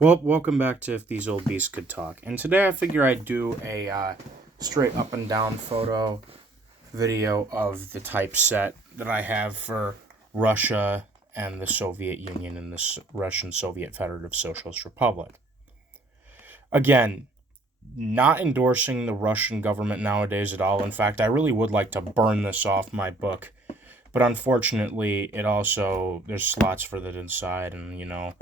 Well, welcome back to If These Old Beasts Could Talk. And today I figure I'd do a straight up and down photo video of the typeset that I have for Russia and the Soviet Union and the Russian Soviet Federative Socialist Republic. Again, not endorsing the Russian government nowadays at all. In fact, I really would like to burn this off my book. But unfortunately, it also, there's slots for that inside, and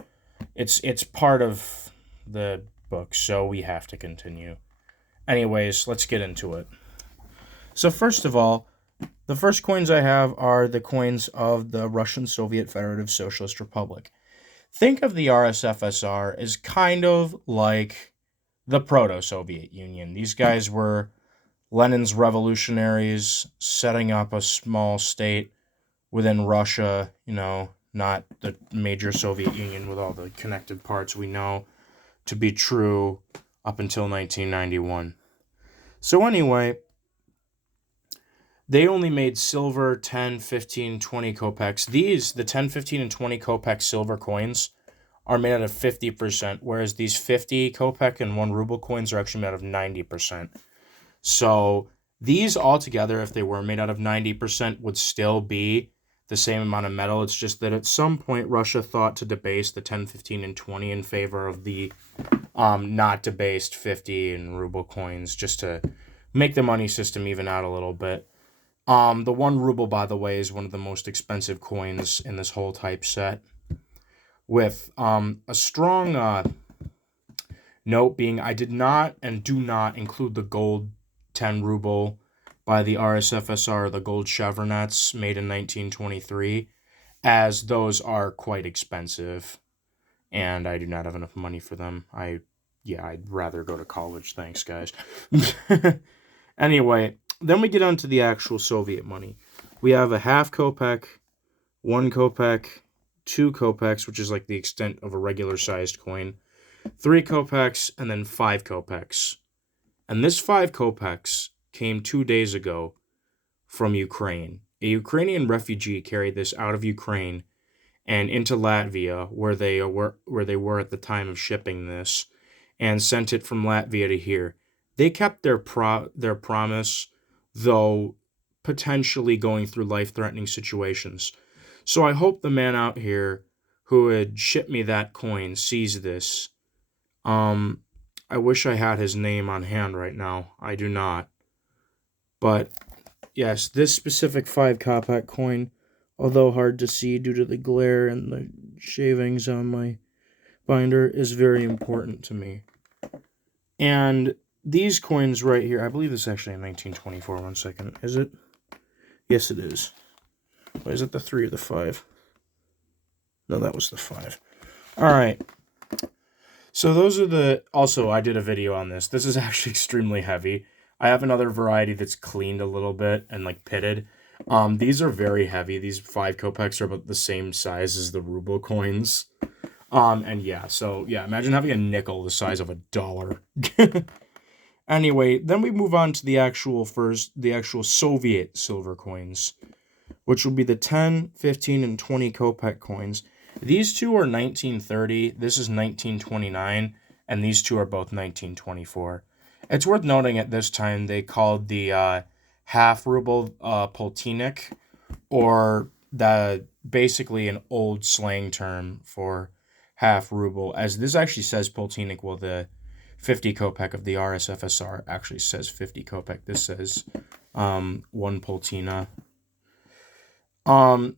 it's part of the book, so we have to continue. Anyways, let's get into it. So first of all, the first coins I have are the coins of the Russian Soviet Federative Socialist Republic. Think of the RSFSR as kind of like the proto-Soviet Union. These guys were Lenin's revolutionaries setting up a small state within Russia, not the major Soviet Union with all the connected parts we know to be true up until 1991. So anyway, they only made silver 10, 15, 20 kopecks. These, the 10, 15, and 20 kopeck silver coins, are made out of 50%, whereas these 50 kopeck and 1 ruble coins are actually made out of 90%. So these altogether, if they were made out of 90%, would still be the same amount of metal. It's just that at some point Russia thought to debase the 10, 15, and 20 in favor of the not debased 50 and ruble coins, just to make the money system even out a little bit. The 1 ruble, by the way, is one of the most expensive coins in this whole typeset, with a strong note being I did not and do not include the gold 10 ruble by the RSFSR, the gold chevronnets made in 1923, as those are quite expensive, and I do not have enough money for them. I'd rather go to college, thanks, guys. Anyway, then we get on to the actual Soviet money. We have a half kopeck, 1 kopeck, 2 kopecks, which is like the extent of a regular-sized coin, 3 kopecks, and then 5 kopecks. And this 5 kopecks came 2 days ago from Ukraine. A Ukrainian refugee carried this out of Ukraine and into Latvia, where they were at the time of shipping this, and sent it from Latvia to here. They kept their promise, though potentially going through life-threatening situations. So I hope the man out here who had shipped me that coin sees this. I wish I had his name on hand right now. I do not. But yes, this specific 5 kopeck coin, although hard to see due to the glare and the shavings on my binder, is very important to me. And these coins right here, I believe this is actually in 1924. 1 second. Is it? Yes, it is. Wait, is it the 3 or the 5? No, that was the 5. All right. So those are also, I did a video on this. This is actually extremely heavy. I have another variety that's cleaned a little bit and like pitted. These are very heavy. These 5 kopecks are about the same size as the ruble coins. Imagine having a nickel the size of $1. Anyway, then we move on to the actual Soviet silver coins, which will be the 10, 15, and 20 kopeck coins. These two are 1930, this is 1929, and these two are both 1924. It's worth noting at this time they called the half ruble poltinik, or basically an old slang term for half ruble, as this actually says poltinik, well, the 50 kopeck of the RSFSR actually says 50 kopeck. This says 1 poltina.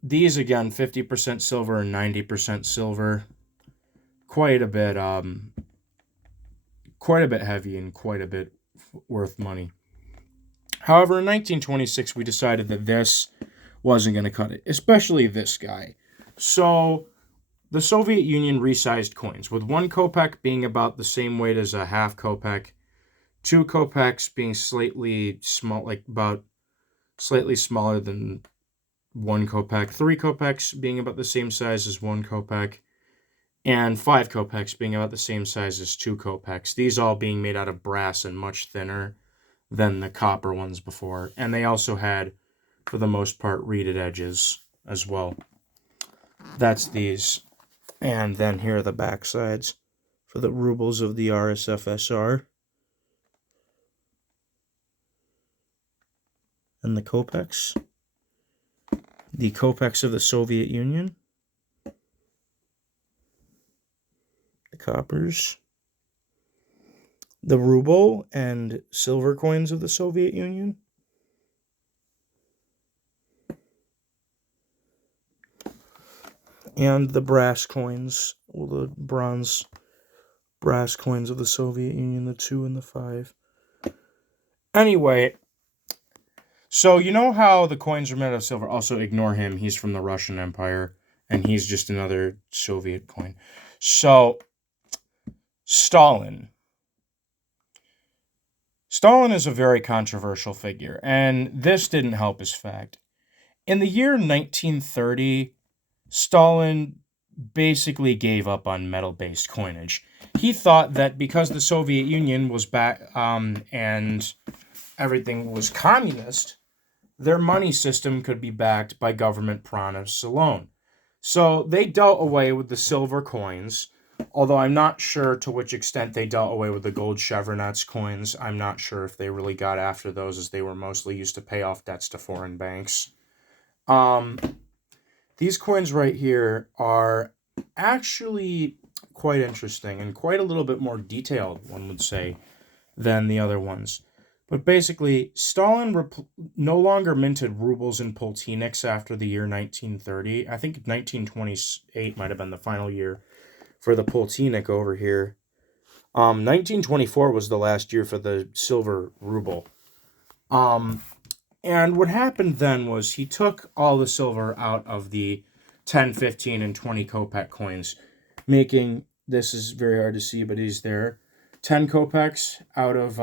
These again, 50% silver and 90% silver. Quite a bit heavy and quite a bit worth money. However, in 1926, we decided that this wasn't going to cut it, especially this guy. So the Soviet Union resized coins, with 1 kopeck being about the same weight as a half kopeck, 2 kopecks being slightly smaller than 1 kopeck, 3 kopecks being about the same size as 1 kopeck, and 5 kopecks being about the same size as 2 kopecks. These all being made out of brass and much thinner than the copper ones before. And they also had, for the most part, reeded edges as well. That's these. And then here are the back sides for the rubles of the RSFSR. And the kopecks. The kopecks of the Soviet Union. The coppers. The ruble and silver coins of the Soviet Union. And the brass coins, well, the bronze brass coins of the Soviet Union, the 2 and the 5. Anyway, so you know how the coins are made out of silver? Also, ignore him. He's from the Russian Empire, and he's just another Soviet coin. So, Stalin. Stalin is a very controversial figure, and this didn't help his fact. In the year 1930, Stalin basically gave up on metal-based coinage. He thought that because the Soviet Union was back and everything was communist, their money system could be backed by government promise alone. So they dealt away with the silver coins, although I'm not sure to which extent they dealt away with the gold chevronets coins. I'm not sure if they really got after those, as they were mostly used to pay off debts to foreign banks. These coins right here are actually quite interesting and quite a little bit more detailed, one would say, than the other ones. But basically, Stalin no longer minted rubles and poltiniks after the year 1930. I think 1928 might have been the final year for the poltinik over here. 1924 was the last year for the silver ruble. And what happened then was he took all the silver out of the 10, 15, and 20 kopek coins, making, this is very hard to see, but he's there, 10 kopecks out of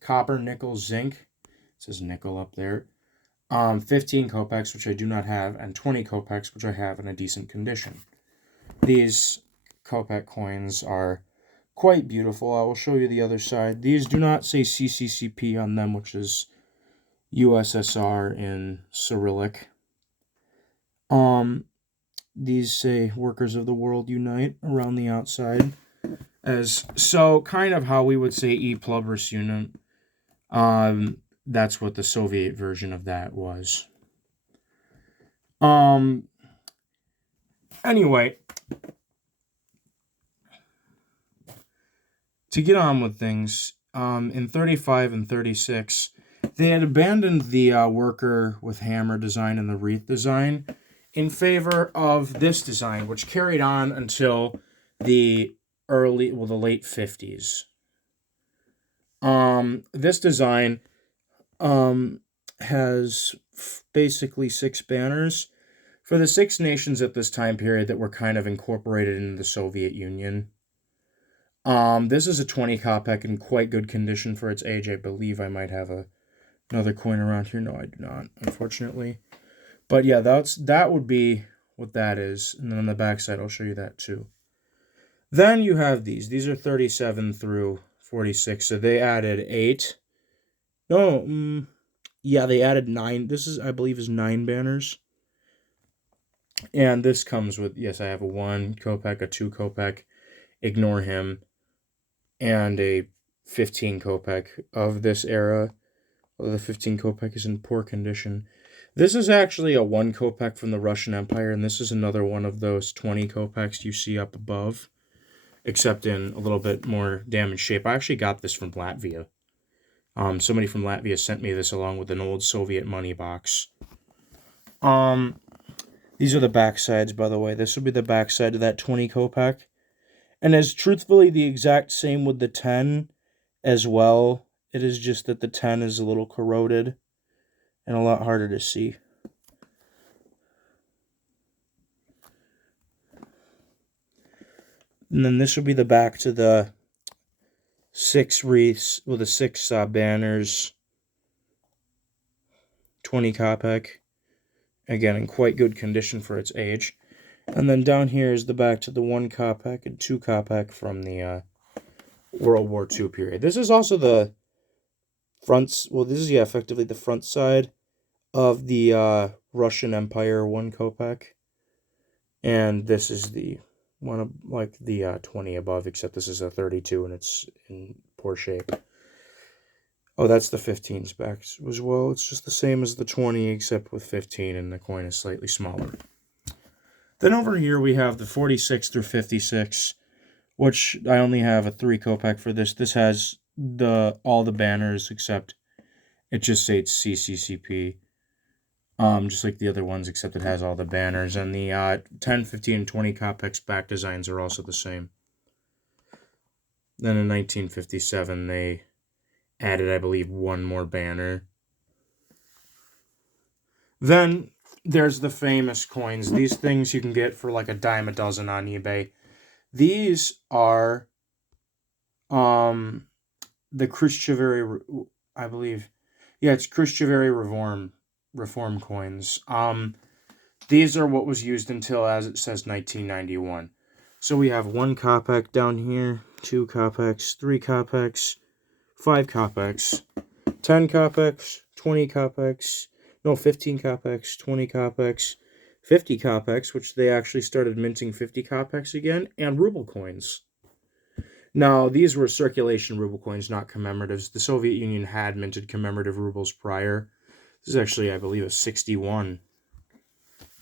copper, nickel, zinc. It says nickel up there. 15 kopecks, which I do not have, and 20 kopecks, which I have in a decent condition. These kopek coins are quite beautiful. I will show you the other side. These do not say CCCP on them, which is USSR in Cyrillic. These say Workers of the World Unite around the outside. So kind of how we would say E pluribus unum. That's what the Soviet version of that was. Anyway, to get on with things, in 35 and 36, they had abandoned the worker with hammer design and the wreath design in favor of this design, which carried on until the late 50s. This design has basically 6 banners for the 6 nations at this time period that were kind of incorporated into the Soviet Union. This is a 20 kopek in quite good condition for its age. I believe I might have another coin around here. No, I do not, unfortunately. But yeah, that would be what that is. And then on the back side, I'll show you that too. Then you have these. These are 37 through 46. So they added 8. No, yeah, they added 9. This is, I believe, is 9 banners. And this comes with, yes, I have a 1 kopek, a 2 kopek, ignore him, and a 15 kopek of this era. Well, the 15 kopek is in poor condition. This is actually a 1 kopek from the Russian Empire, and this is another one of those 20 kopeks you see up above, except in a little bit more damaged shape. I actually got this from Latvia. Somebody from Latvia sent me this along with an old Soviet money box. These are the back sides, by the way. This will be the back side of that 20 kopek. And as truthfully the exact same with the 10 as well. It is just that the 10 is a little corroded and a lot harder to see. And then this will be the back to the 6 wreaths, with the 6 banners, 20 kopek. Again, in quite good condition for its age. And then down here is the back to the 1 kopek and 2 kopek from the World War II period. This is also the front, well, this is, yeah, effectively the front side of the Russian Empire 1 kopek. And this is the one of like the 20 above, except this is a 32 and it's in poor shape. Oh, that's the 15s back as well. It's just the same as the 20, except with 15, and the coin is slightly smaller. Then over here we have the 46 through 56, which I only have a 3 kopeck for this. This has all the banners, except it just states CCCP. Just like the other ones, except it has all the banners. And the 10, 15, and 20 kopecks back designs are also the same. Then in 1957, they added, I believe, one more banner. Then there's the famous coins. These things you can get for like a dime a dozen on eBay. These are the Christiaveri, I believe. Yeah, it's Christiaveri Reform coins. These are what was used until, as it says, 1991. So we have 1 kopeck down here, 2 kopecks, 3 kopecks, 5 kopecks, 10 kopecks, 20 kopecks, no, 15 kopecks, 20 kopecks, 50 kopecks, which they actually started minting 50 kopecks again, and ruble coins. Now, these were circulation ruble coins, not commemoratives. The Soviet Union had minted commemorative rubles prior. This is actually, I believe, a 61.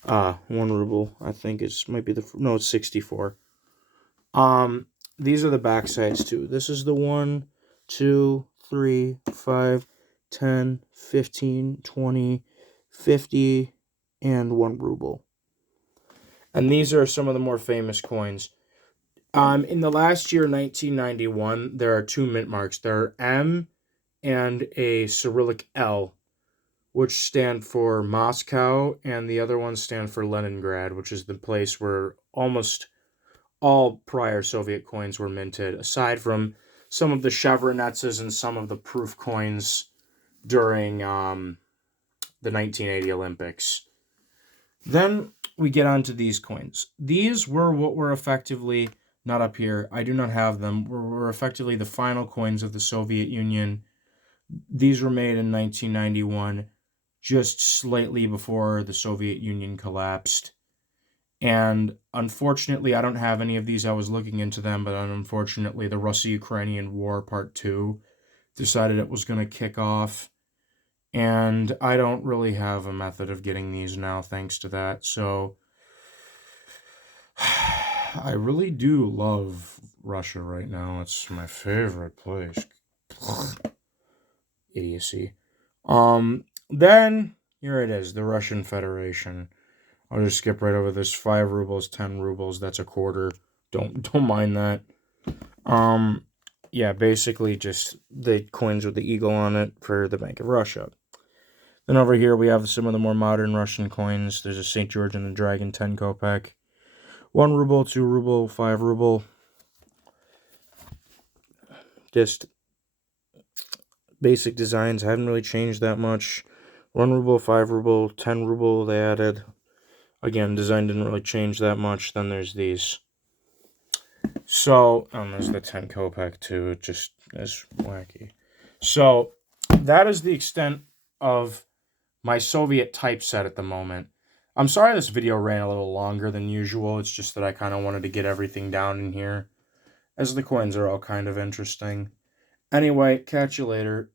1 ruble, I think might be no, it's 64. These are the back sides too. This is the 1, 2, 3, 5, 10, 15, 20, 50, and 1 ruble. And these are some of the more famous coins. In the last year, 1991, there are 2 mint marks. There are M and a Cyrillic L, which stand for Moscow, and the other ones stand for Leningrad, which is the place where almost all prior Soviet coins were minted, aside from some of the chevronets and some of the proof coins during the 1980 Olympics. Then we get onto these coins. These were what were effectively, not up here, I do not have them, were effectively the final coins of the Soviet Union. These were made in 1991, just slightly before the Soviet Union collapsed. And unfortunately, I don't have any of these. I was looking into them, but unfortunately, the Russia-Ukrainian War Part 2 decided it was going to kick off. And I don't really have a method of getting these now, thanks to that. So I really do love Russia right now. It's my favorite place. Idiocy. Then here it is, the Russian Federation. I'll just skip right over this. 5 rubles, 10 rubles, that's a quarter. Don't mind that. Yeah, basically just the coins with the eagle on it for the Bank of Russia. Then over here we have some of the more modern Russian coins. There's a St. George and the Dragon 10 kopeck. 1 ruble, 2 ruble, 5 ruble. Just basic designs, haven't really changed that much. 1 ruble, 5 ruble, 10 ruble they added. Again, design didn't really change that much. Then there's these. So, there's the 10 kopeck too. It just is wacky. So, that is the extent of my Soviet typeset at the moment. I'm sorry this video ran a little longer than usual. It's just that I kind of wanted to get everything down in here, as the coins are all kind of interesting. Anyway, catch you later.